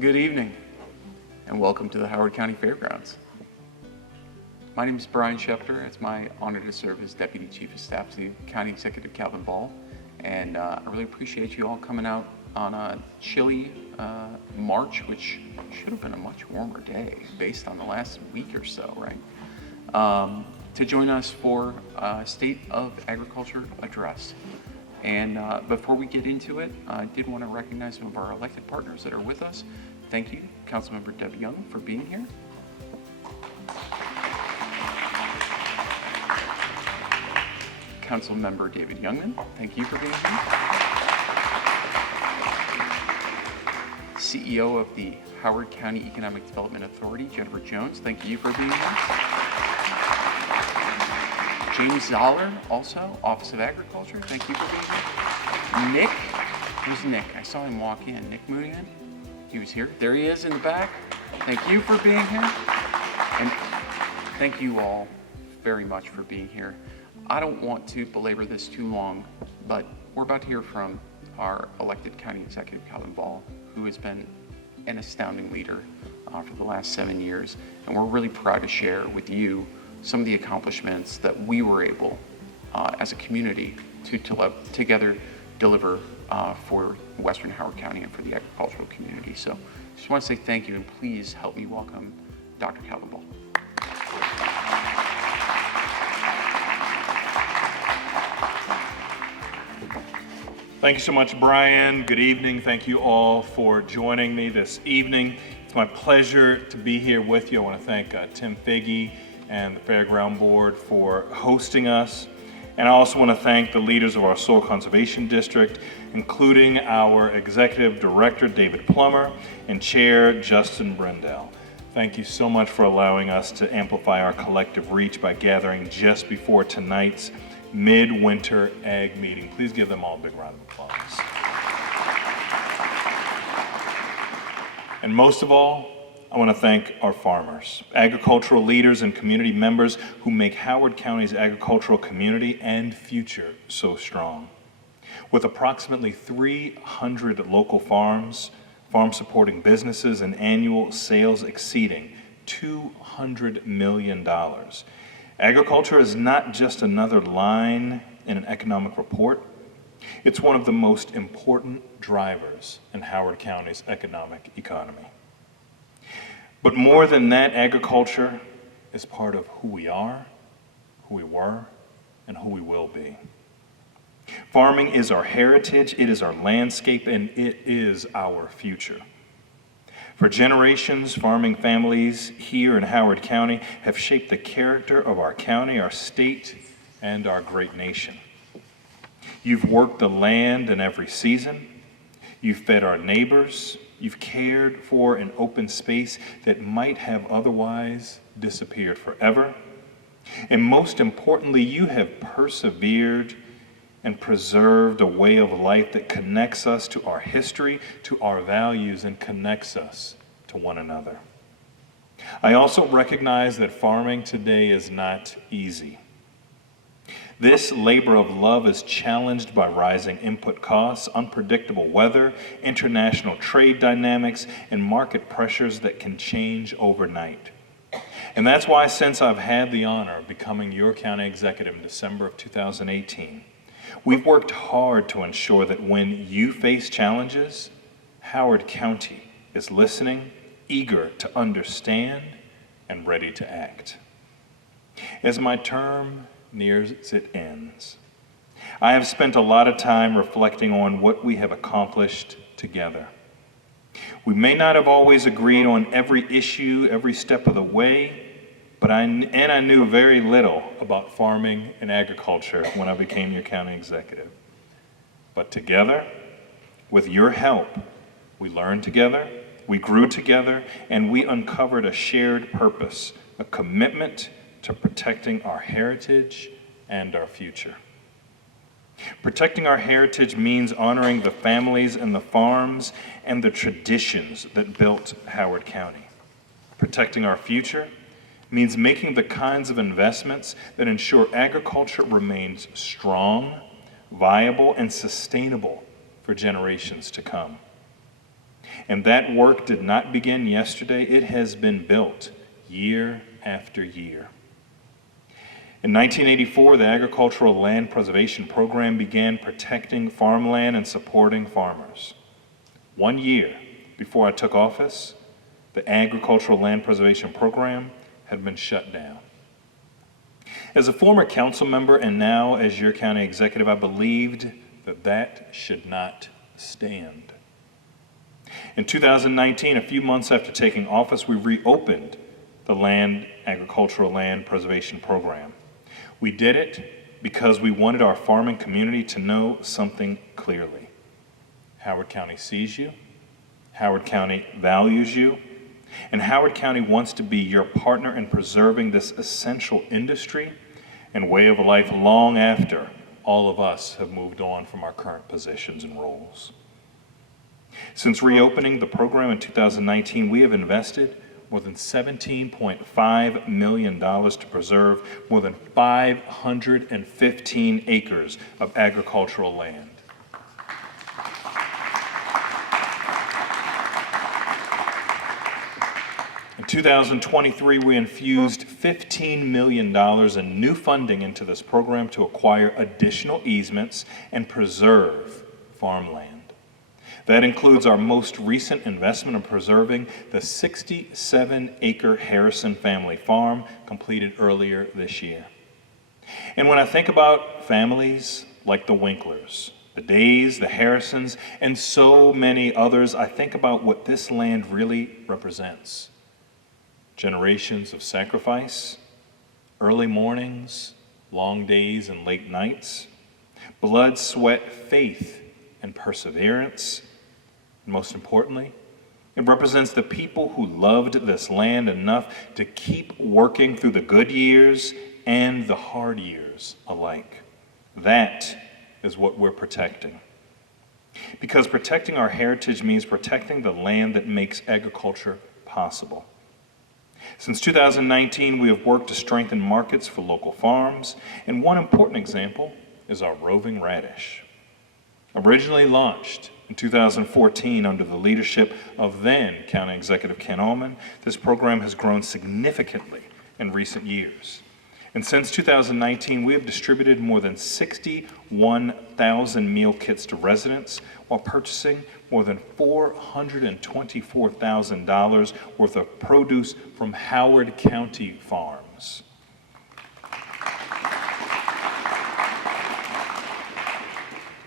Good evening, and welcome to the Howard County Fairgrounds. My name is Brian Schefter. It's my honor to serve as Deputy Chief of Staff to County Executive Calvin Ball, and I really appreciate you all coming out on a chilly March, which should have been a much warmer day based on the last week or so, right? To join us for State of Agriculture Address. And before we get into it, I did want to recognize some of our elected partners that are with us. Thank you, Councilmember Deb Young, for being here. Councilmember David Youngman, thank you for being here. CEO of the Howard County Economic Development Authority, Jennifer Jones, thank you for being here. James Zoller, also, Office of Agriculture, thank you for being here. Nick, who's Nick? I saw him walk in. Nick Moonihan, he was here. There he is in the back. Thank you for being here. And thank you all very much for being here. I don't want to belabor this too long, but we're about to hear from our elected county executive, Calvin Ball, who has been an astounding leader for the last 7 years. And we're really proud to share with you some of the accomplishments that we were able as a community to together deliver for Western Howard County and for the agricultural community. So just want to say thank you, and please help me welcome Dr. Calvin Ball. Thank you so much, Brian. Good evening. Thank you all for joining me this evening. It's my pleasure to be here with you. I want to thank Tim Figge and the Fairground Board for hosting us. And I also want to thank the leaders of our Soil Conservation District, including our Executive Director, David Plummer, and Chair, Justin Brendel. Thank you so much for allowing us to amplify our collective reach by gathering just before tonight's Midwinter Ag Meeting. Please give them all a big round of applause. And most of all, I want to thank our farmers, agricultural leaders, and community members who make Howard County's agricultural community and future so strong. With approximately 300 local farms, farm-supporting businesses, and annual sales exceeding $200 million, agriculture is not just another line in an economic report. It's one of the most important drivers in Howard County's economic economy. But more than that, agriculture is part of who we are, who we were, and who we will be. Farming is our heritage, it is our landscape, and it is our future. For generations, farming families here in Howard County have shaped the character of our county, our state, and our great nation. You've worked the land in every season. You've fed our neighbors. You've cared for an open space that might have otherwise disappeared forever. And most importantly, you have persevered and preserved a way of life that connects us to our history, to our values, and connects us to one another. I also recognize that farming today is not easy. This labor of love is challenged by rising input costs, unpredictable weather, international trade dynamics, and market pressures that can change overnight. And that's why, since I've had the honor of becoming your county executive in December of 2018, we've worked hard to ensure that when you face challenges, Howard County is listening, eager to understand, and ready to act. As my term nears its ends, I have spent a lot of time reflecting on what we have accomplished together. We may not have always agreed on every issue, every step of the way, but I knew very little about farming and agriculture when I became your county executive. But together, with your help, we learned together, we grew together, and we uncovered a shared purpose, a commitment to protecting our heritage and our future. Protecting our heritage means honoring the families and the farms and the traditions that built Howard County. Protecting our future means making the kinds of investments that ensure agriculture remains strong, viable, and sustainable for generations to come. And that work did not begin yesterday. It has been built year after year. In 1984, the Agricultural Land Preservation Program began protecting farmland and supporting farmers. 1 year before I took office, the Agricultural Land Preservation Program had been shut down. As a former council member and now as your county executive, I believed that that should not stand. In 2019, a few months after taking office, we reopened the Agricultural Land Preservation Program. We did it because we wanted our farming community to know something clearly. Howard County sees you, Howard County values you, and Howard County wants to be your partner in preserving this essential industry and way of life long after all of us have moved on from our current positions and roles. Since reopening the program in 2019, we have invested more than $17.5 million to preserve more than 515 acres of agricultural land. In 2023, we infused $15 million in new funding into this program to acquire additional easements and preserve farmland. That includes our most recent investment in preserving the 67-acre Harrison family farm completed earlier this year. And when I think about families like the Winklers, the Days, the Harrisons, and so many others, I think about what this land really represents. Generations of sacrifice, early mornings, long days and late nights, blood, sweat, faith, and perseverance. And most importantly, it represents the people who loved this land enough to keep working through the good years and the hard years alike. That is what we're protecting. Because protecting our heritage means protecting the land that makes agriculture possible. Since 2019, we have worked to strengthen markets for local farms, and one important example is our roving radish. Originally launched in 2014 under the leadership of then County Executive Ken Allman, this program has grown significantly in recent years. And since 2019, we have distributed more than 61,000 meal kits to residents while purchasing more than $424,000 worth of produce from Howard County farms.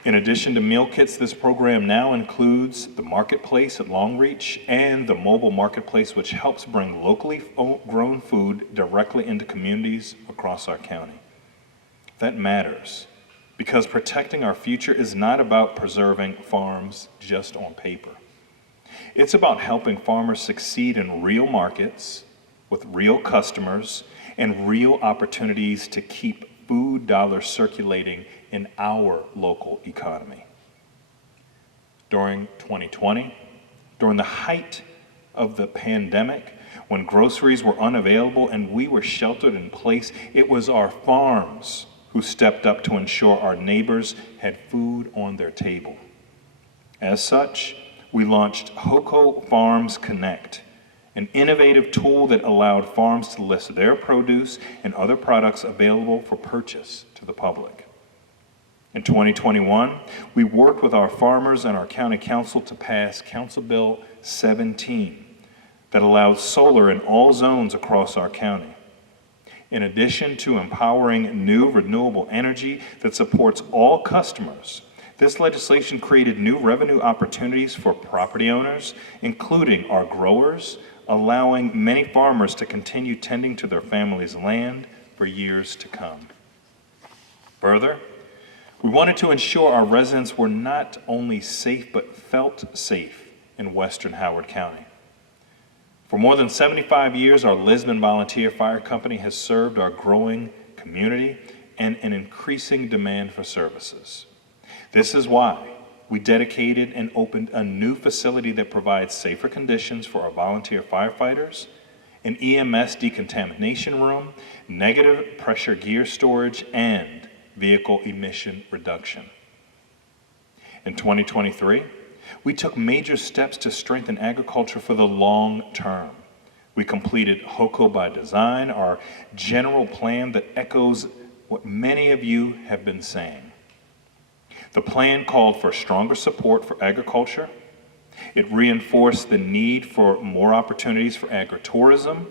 In addition to meal kits, this program now includes the marketplace at Longreach and the mobile marketplace, which helps bring locally grown food directly into communities across our county. That matters because protecting our future is not about preserving farms just on paper. It's about helping farmers succeed in real markets with real customers and real opportunities to keep food dollars circulating in our local economy. During 2020, during the height of the pandemic, when groceries were unavailable and we were sheltered in place, it was our farms who stepped up to ensure our neighbors had food on their table. As such, we launched HoCo Farms Connect, an innovative tool that allowed farms to list their produce and other products available for purchase to the public. In 2021, we worked with our farmers and our county council to pass Council Bill 17 that allows solar in all zones across our county. In addition to empowering new renewable energy that supports all customers, this legislation created new revenue opportunities for property owners, including our growers, allowing many farmers to continue tending to their family's land for years to come. Further, we wanted to ensure our residents were not only safe, but felt safe in Western Howard County. For more than 75 years, our Lisbon Volunteer Fire Company has served our growing community and an increasing demand for services. This is why we dedicated and opened a new facility that provides safer conditions for our volunteer firefighters, an EMS decontamination room, negative pressure gear storage, and vehicle emission reduction. In 2023, We took major steps to strengthen agriculture for the long term. We completed HOCO by Design, our general plan that echoes what many of you have been saying. The plan called for stronger support for agriculture. It reinforced the need for more opportunities for agritourism.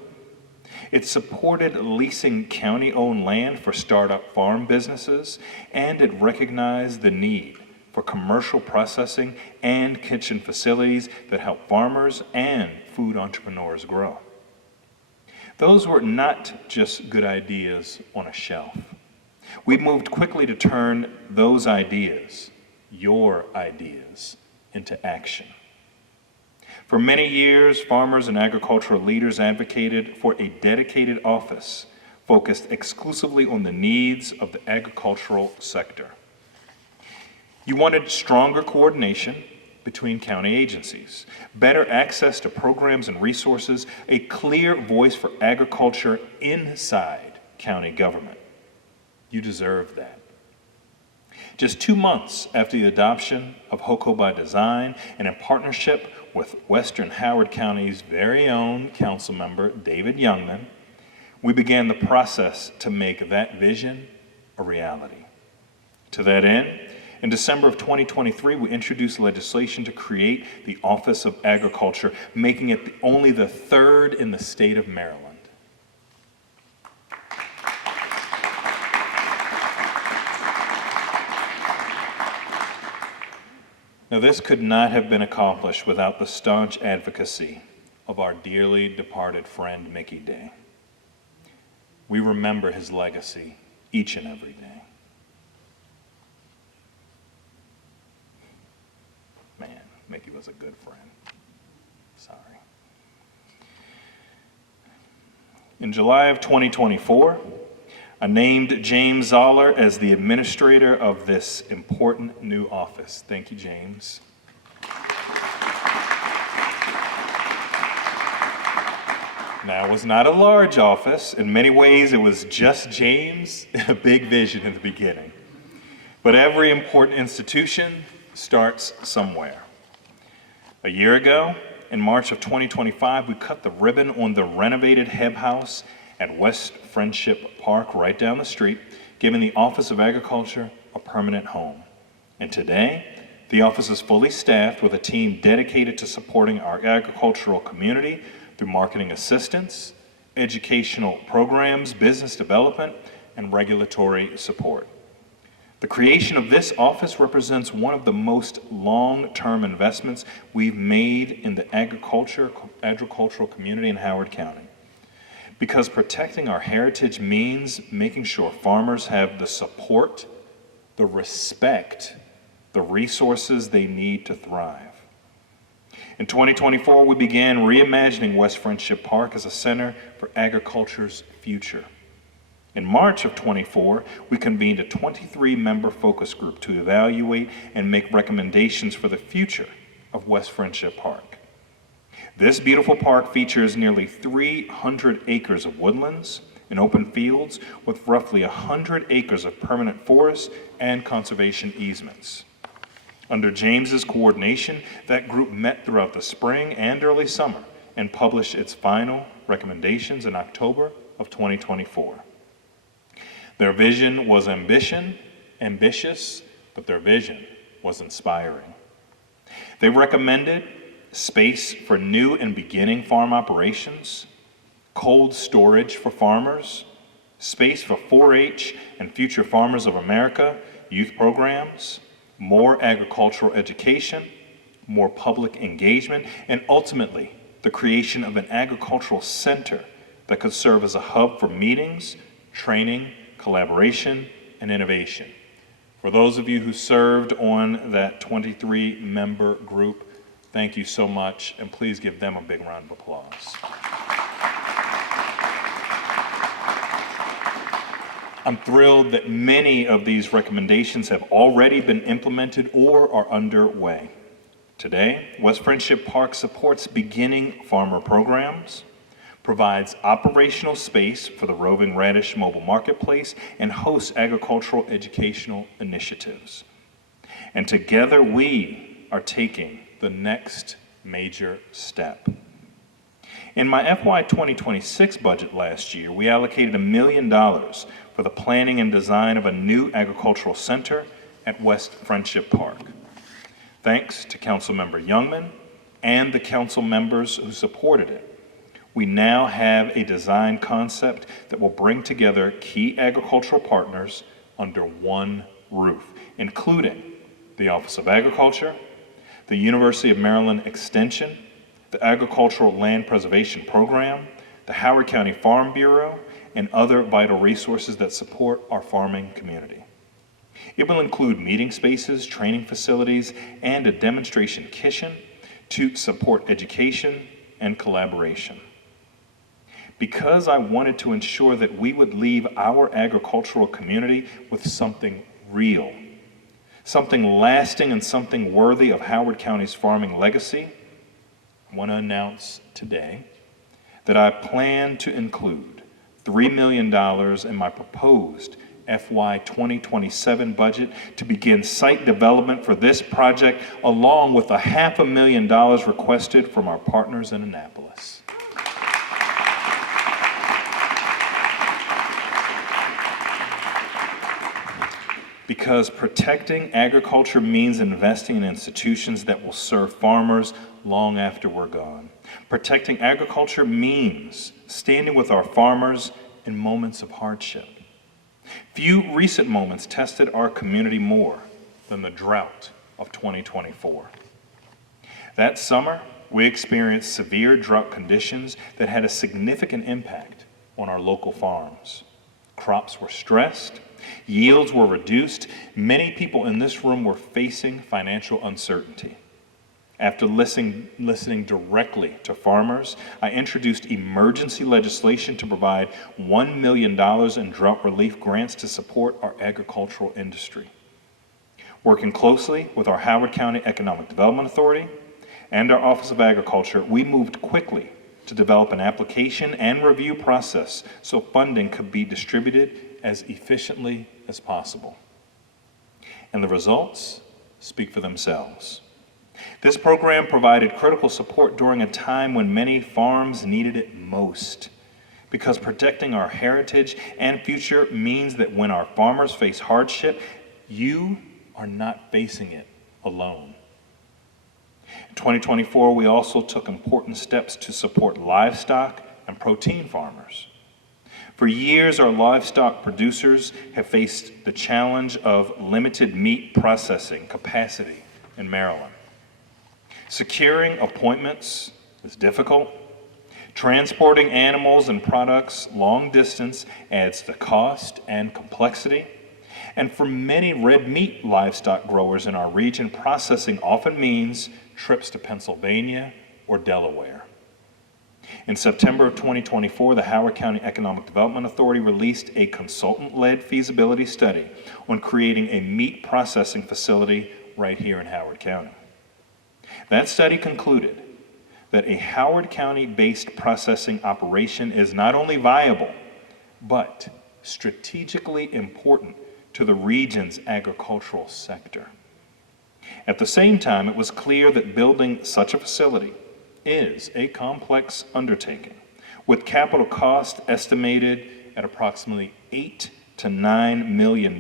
It supported leasing county-owned land for startup farm businesses, and it recognized the need for commercial processing and kitchen facilities that help farmers and food entrepreneurs grow. Those were not just good ideas on a shelf. We moved quickly to turn those ideas, your ideas, into action. For many years, farmers and agricultural leaders advocated for a dedicated office focused exclusively on the needs of the agricultural sector. You wanted stronger coordination between county agencies, better access to programs and resources, a clear voice for agriculture inside county government. You deserve that. Just 2 months after the adoption of HOCO by Design, and in partnership with Western Howard County's very own council member, David Youngman, we began the process to make that vision a reality. To that end, in December of 2023, we introduced legislation to create the Office of Agriculture, making it only the third in the state of Maryland. Now, this could not have been accomplished without the staunch advocacy of our dearly departed friend, Mickey Day. We remember his legacy each and every day. Man, Mickey was a good friend. Sorry. In July of 2024, I named James Zoller as the administrator of this important new office. Thank you, James. Now, it was not a large office. In many ways, it was just James and a big vision in the beginning. But every important institution starts somewhere. A year ago, in March of 2025, we cut the ribbon on the renovated Hebb House at West Friendship Park right down the street, giving the Office of Agriculture a permanent home. And today, the office is fully staffed with a team dedicated to supporting our agricultural community through marketing assistance, educational programs, business development, and regulatory support. The creation of this office represents one of the most long-term investments we've made in the agricultural community in Howard County. Because protecting our heritage means making sure farmers have the support, the respect, the resources they need to thrive. In 2024, we began reimagining West Friendship Park as a center for agriculture's future. In March of 24, we convened a 23-member focus group to evaluate and make recommendations for the future of West Friendship Park. This beautiful park features nearly 300 acres of woodlands and open fields with roughly 100 acres of permanent forest and conservation easements. Under James's coordination, that group met throughout the spring and early summer and published its final recommendations in October of 2024. Their vision was ambitious, but their vision was inspiring. They recommended space for new and beginning farm operations, cold storage for farmers, space for 4-H and Future Farmers of America youth programs, more agricultural education, more public engagement, and ultimately the creation of an agricultural center that could serve as a hub for meetings, training, collaboration, and innovation. For those of you who served on that 23-member group, thank you so much, and please give them a big round of applause. I'm thrilled that many of these recommendations have already been implemented or are underway. Today, West Friendship Park supports beginning farmer programs, provides operational space for the Roving Radish Mobile Marketplace, and hosts agricultural educational initiatives. And together we are taking the next major step. In my FY 2026 budget last year, we allocated $1 million for the planning and design of a new agricultural center at West Friendship Park. Thanks to Councilmember Youngman and the council members who supported it, we now have a design concept that will bring together key agricultural partners under one roof, including the Office of Agriculture, the University of Maryland Extension, the Agricultural Land Preservation Program, the Howard County Farm Bureau, and other vital resources that support our farming community. It will include meeting spaces, training facilities, and a demonstration kitchen to support education and collaboration. Because I wanted to ensure that we would leave our agricultural community with something real, something lasting, and something worthy of Howard County's farming legacy, I want to announce today that I plan to include $3 million in my proposed FY 2027 budget to begin site development for this project, along with $500,000 requested from our partners in Annapolis. Because protecting agriculture means investing in institutions that will serve farmers long after we're gone. Protecting agriculture means standing with our farmers in moments of hardship. Few recent moments tested our community more than the drought of 2024. That summer, we experienced severe drought conditions that had a significant impact on our local farms. Crops were stressed, yields were reduced. Many people in this room were facing financial uncertainty. After listening directly to farmers, I introduced emergency legislation to provide $1 million in drought relief grants to support our agricultural industry. Working closely with our Howard County Economic Development Authority and our Office of Agriculture, we moved quickly to develop an application and review process so funding could be distributed as efficiently as possible. And the results speak for themselves. This program provided critical support during a time when many farms needed it most, because protecting our heritage and future means that when our farmers face hardship, you are not facing it alone. In 2024, we also took important steps to support livestock and protein farmers. For years, our livestock producers have faced the challenge of limited meat processing capacity in Maryland. Securing appointments is difficult. Transporting animals and products long distance adds to cost and complexity. And for many red meat livestock growers in our region, processing often means trips to Pennsylvania or Delaware. In September of 2024, the Howard County Economic Development Authority released a consultant-led feasibility study on creating a meat processing facility right here in Howard County. That study concluded that a Howard County-based processing operation is not only viable, but strategically important to the region's agricultural sector. At the same time, it was clear that building such a facility is a complex undertaking, with capital cost estimated at approximately $8 to $9 million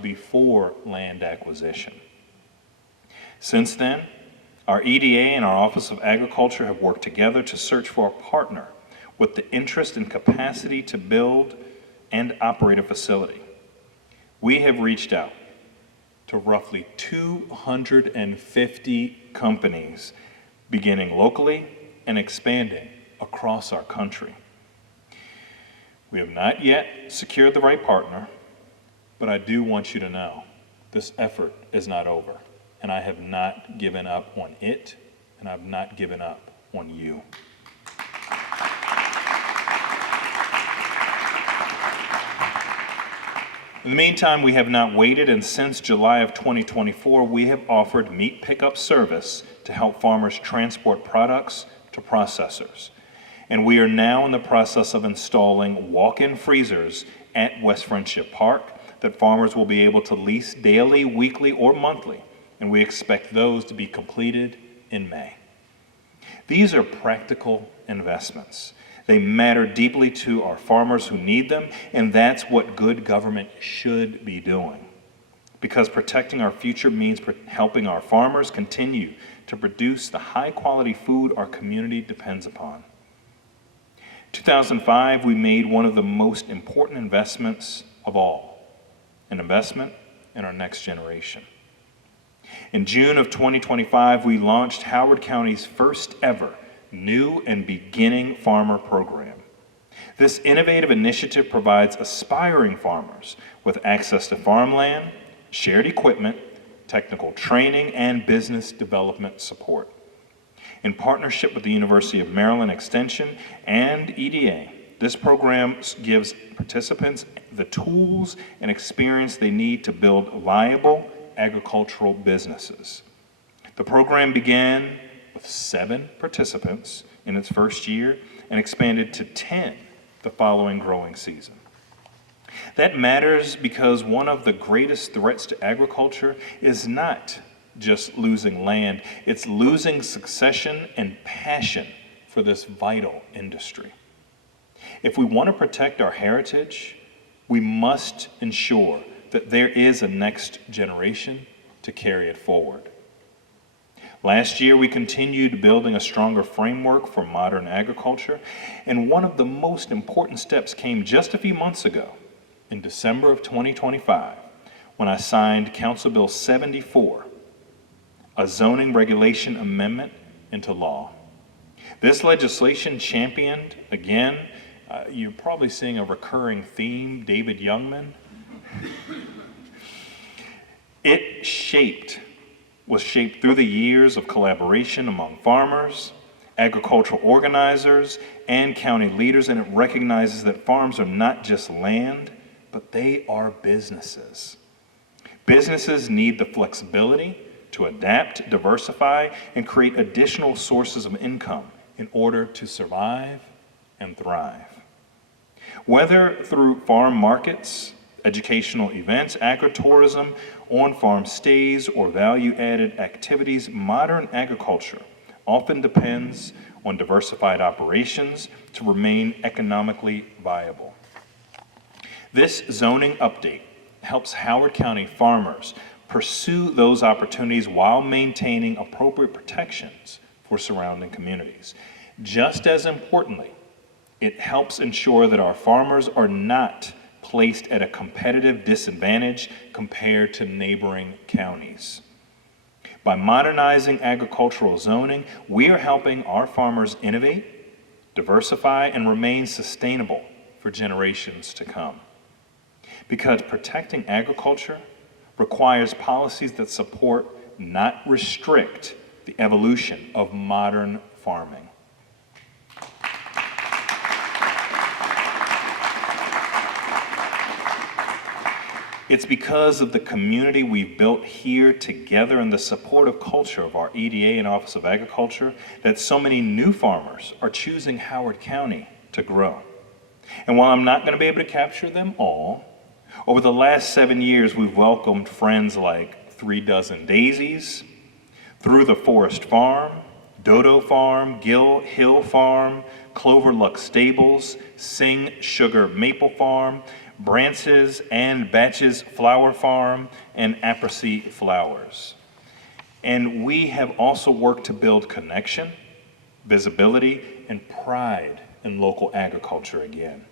before land acquisition. Since then, our EDA and our Office of Agriculture have worked together to search for a partner with the interest and capacity to build and operate a facility. We have reached out to roughly 250 companies, beginning locally and expanding across our country. We have not yet secured the right partner, but I do want you to know this effort is not over. And I have not given up on it, and I've not given up on you. In the meantime, we have not waited, and since July of 2024, we have offered meat pickup service to help farmers transport products to processors. And we are now in the process of installing walk-in freezers at West Friendship Park that farmers will be able to lease daily, weekly, or monthly. And we expect those to be completed in May. These are practical investments. They matter deeply to our farmers who need them, and that's what good government should be doing. Because protecting our future means helping our farmers continue to produce the high-quality food our community depends upon. 2005, we made one of the most important investments of all, an investment in our next generation. In June of 2025, we launched Howard County's first ever New and Beginning Farmer Program. This innovative initiative provides aspiring farmers with access to farmland, shared equipment, technical training, and business development support. In partnership with the University of Maryland Extension and EDA, this program gives participants the tools and experience they need to build viable agricultural businesses. The program began with 7 participants in its first year and expanded to 10 the following growing season. That matters because one of the greatest threats to agriculture is not just losing land, it's losing succession and passion for this vital industry. If we want to protect our heritage, we must ensure that there is a next generation to carry it forward. Last year, we continued building a stronger framework for modern agriculture, and one of the most important steps came just a few months ago, in December of 2025, when I signed Council Bill 74, a zoning regulation amendment, into law. This legislation championed, again, you're probably seeing a recurring theme, David Youngman. It was shaped through the years of collaboration among farmers, agricultural organizers, and county leaders, and it recognizes that farms are not just land, but they are businesses. Businesses need the flexibility to adapt, diversify, and create additional sources of income in order to survive and thrive. Whether through farm markets, educational events, agritourism, on-farm stays, or value-added activities, modern agriculture often depends on diversified operations to remain economically viable. This zoning update helps Howard County farmers pursue those opportunities while maintaining appropriate protections for surrounding communities. Just as importantly, it helps ensure that our farmers are not placed at a competitive disadvantage compared to neighboring counties. By modernizing agricultural zoning, we are helping our farmers innovate, diversify, and remain sustainable for generations to come. Because protecting agriculture requires policies that support, not restrict, the evolution of modern farming. It's because of the community we've built here together and the supportive culture of our EDA and Office of Agriculture that so many new farmers are choosing Howard County to grow. And while I'm not going to be able to capture them all, over the last 7 years, we've welcomed friends like 3 Dozen Daisies, Through the Forest Farm, Dodo Farm, Gill Hill Farm, Clover Luck Stables, Sing Sugar Maple Farm, Branches and Batches Flower Farm, and Apricot Flowers. And we have also worked to build connection, visibility, and pride in local agriculture again.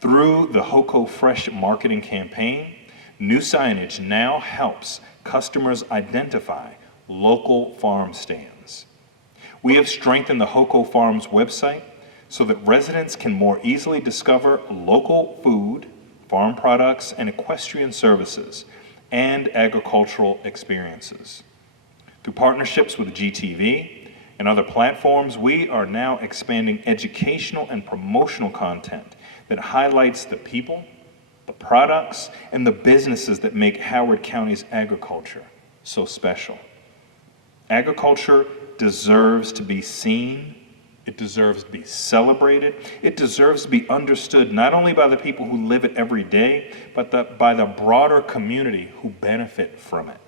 Through the HOCO Fresh marketing campaign, new signage now helps customers identify local farm stands. We have strengthened the HOCO Farms website so that residents can more easily discover local food, farm products, and equestrian services, and agricultural experiences. Through partnerships with GTV and other platforms, we are now expanding educational and promotional content that highlights the people, the products, and the businesses that make Howard County's agriculture so special. Agriculture deserves to be seen, it deserves to be celebrated, it deserves to be understood not only by the people who live it every day, but by the broader community who benefit from it.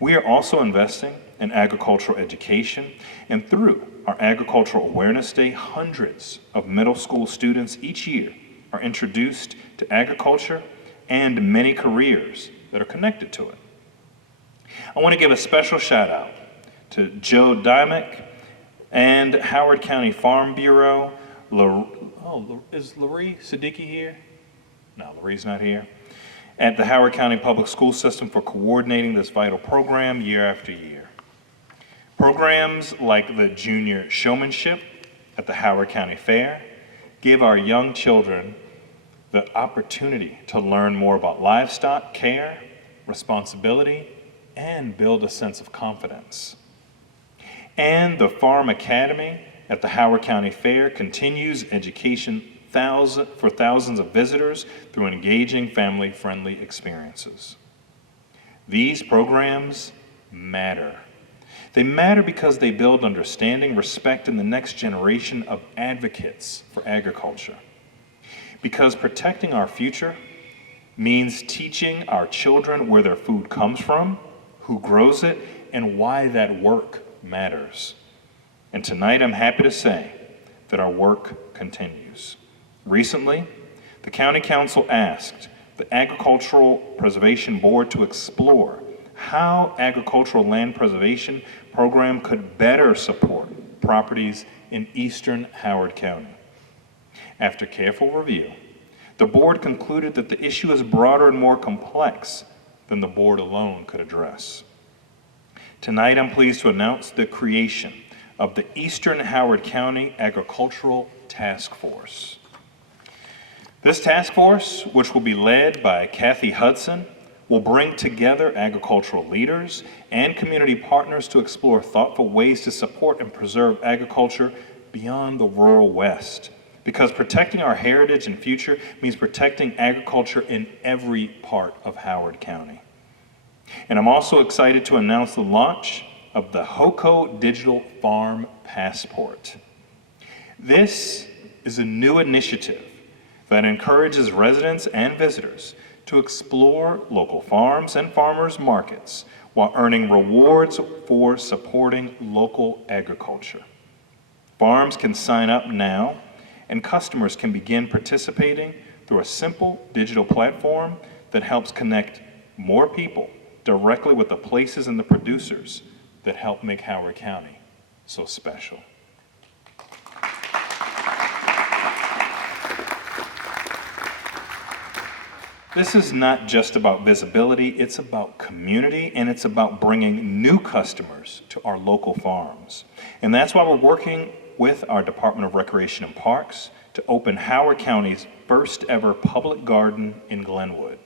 We are also investing in agricultural education, and through our Agricultural Awareness Day, hundreds of middle school students each year are introduced to agriculture and many careers that are connected to it. I want to give a special shout out to Joe Dymock and Howard County Farm Bureau. Is Laree Siddiqui here? No, Laree's not here. At the Howard County Public School System for coordinating this vital program year after year. Programs like the Junior Showmanship at the Howard County Fair give our young children the opportunity to learn more about livestock care, responsibility, and build a sense of confidence. And the Farm Academy at the Howard County Fair continues education for thousands of visitors through engaging family-friendly experiences. These programs matter. They matter because they build understanding, respect, in the next generation of advocates for agriculture. Because protecting our future means teaching our children where their food comes from, who grows it, and why that work matters. And tonight I'm happy to say that our work continues. Recently, the County Council asked the Agricultural Preservation Board to explore how agricultural land preservation program could better support properties in eastern Howard County. After careful review, the board concluded that the issue is broader and more complex than the board alone could address. Tonight, I'm pleased to announce the creation of the Eastern Howard County Agricultural Task Force. This task force, which will be led by Kathy Hudson, will bring together agricultural leaders and community partners to explore thoughtful ways to support and preserve agriculture beyond the rural West. Because protecting our heritage and future means protecting agriculture in every part of Howard County. And I'm also excited to announce the launch of the HOCO Digital Farm Passport. This is a new initiative that encourages residents and visitors to explore local farms and farmers markets while earning rewards for supporting local agriculture. Farms can sign up now, and customers can begin participating through a simple digital platform that helps connect more people directly with the places and the producers that help make Howard County so special. This is not just about visibility, it's about community, and it's about bringing new customers to our local farms. And that's why we're working with our Department of Recreation and Parks to open Howard County's first ever public garden in Glenwood.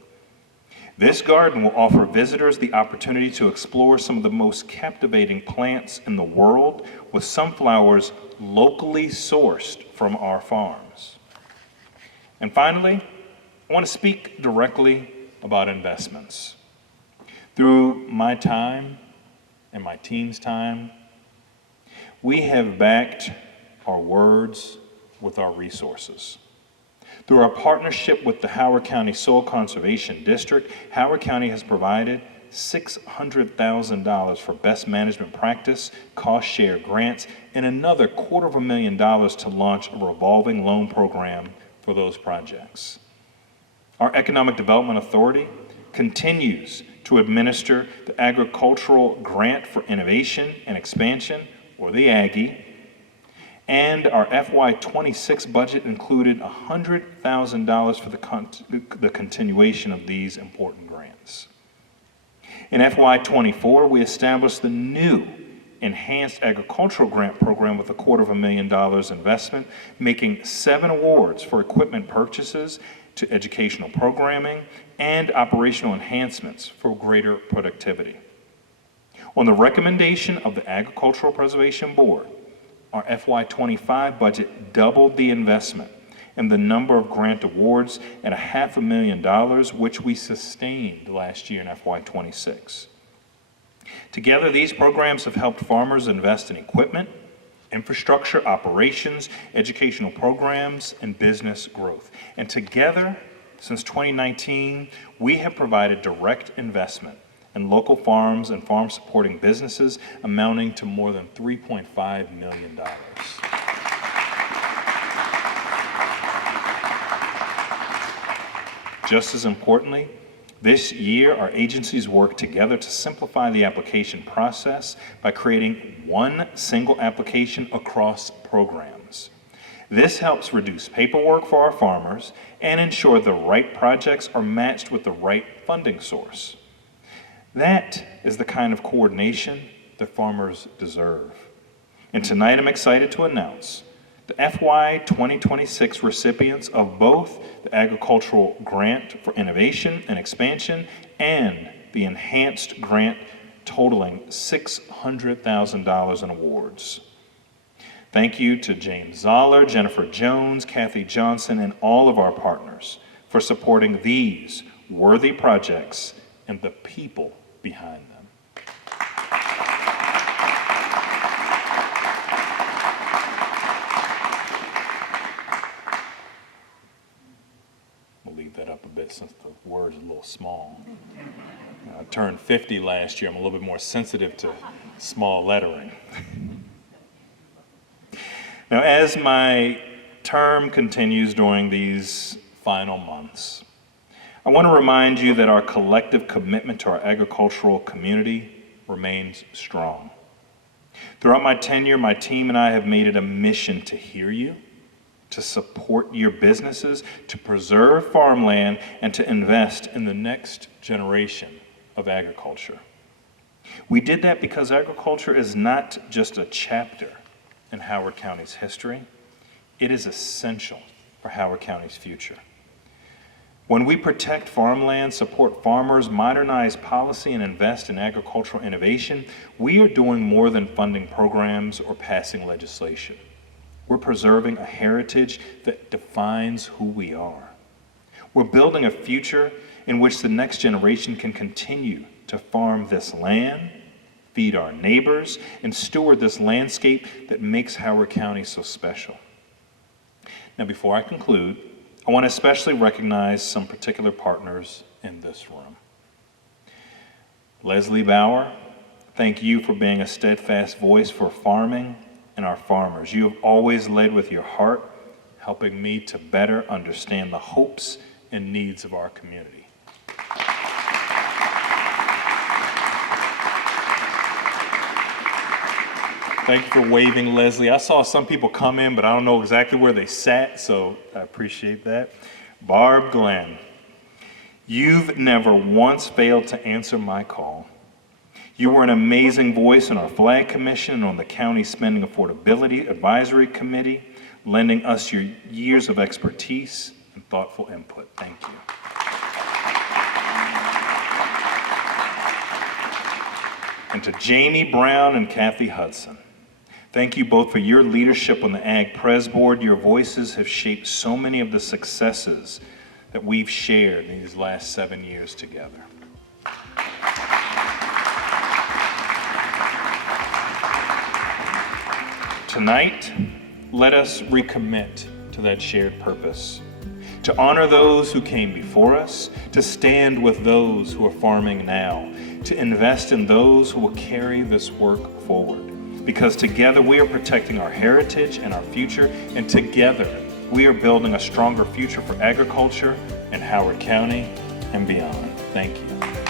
This garden will offer visitors the opportunity to explore some of the most captivating plants in the world with sunflowers locally sourced from our farms. And finally, I want to speak directly about investments. Through my time and my team's time, we have backed our words with our resources. Through our partnership with the Howard County Soil Conservation District, Howard County has provided $600,000 for best management practice, cost share grants, and another $250,000 to launch a revolving loan program for those projects. Our Economic Development Authority continues to administer the Agricultural Grant for Innovation and Expansion, or the AGGI, and our FY26 budget included $100,000 for the continuation of these important grants. In FY24, we established the new Enhanced Agricultural Grant Program with a $250,000 investment, making 7 awards for equipment purchases to educational programming and operational enhancements for greater productivity. On the recommendation of the Agricultural Preservation Board, our FY25 budget doubled the investment and the number of grant awards at $500,000, which we sustained last year in FY26. Together, these programs have helped farmers invest in equipment, infrastructure, operations, educational programs, and business growth. And together, since 2019, we have provided direct investment and local farms and farm-supporting businesses amounting to more than $3.5 million. Just as importantly, this year, our agencies worked together to simplify the application process by creating one single application across programs. This helps reduce paperwork for our farmers and ensure the right projects are matched with the right funding source. That is the kind of coordination that farmers deserve. And tonight I'm excited to announce the FY 2026 recipients of both the Agricultural Grant for Innovation and Expansion and the Enhanced Grant totaling $600,000 in awards. Thank you to James Zoller, Jennifer Jones, Kathy Johnson, and all of our partners for supporting these worthy projects and the people behind them. We'll leave that up a bit since the word is a little small. I turned 50 last year. I'm a little bit more sensitive to small lettering. Now, as my term continues during these final months, I want to remind you that our collective commitment to our agricultural community remains strong. Throughout my tenure, my team and I have made it a mission to hear you, to support your businesses, to preserve farmland, and to invest in the next generation of agriculture. We did that because agriculture is not just a chapter in Howard County's history, it is essential for Howard County's future. When we protect farmland, support farmers, modernize policy, and invest in agricultural innovation, we are doing more than funding programs or passing legislation. We're preserving a heritage that defines who we are. We're building a future in which the next generation can continue to farm this land, feed our neighbors, and steward this landscape that makes Howard County so special. Now, before I conclude, I want to especially recognize some particular partners in this room. Leslie Bauer, thank you for being a steadfast voice for farming and our farmers. You have always led with your heart, helping me to better understand the hopes and needs of our community. Thank you for waving, Leslie. I saw some people come in, but I don't know exactly where they sat, so I appreciate that. Barb Glenn, you've never once failed to answer my call. You were an amazing voice in our Flag Commission and on the County Spending Affordability Advisory Committee, lending us your years of expertise and thoughtful input. Thank you. And to Jamie Brown and Kathy Hudson, thank you both for your leadership on the Ag Pres Board. Your voices have shaped so many of the successes that we've shared in these last 7 years together. Tonight, let us recommit to that shared purpose, to honor those who came before us, to stand with those who are farming now, to invest in those who will carry this work forward. Because together we are protecting our heritage and our future, and together we are building a stronger future for agriculture in Howard County and beyond. Thank you.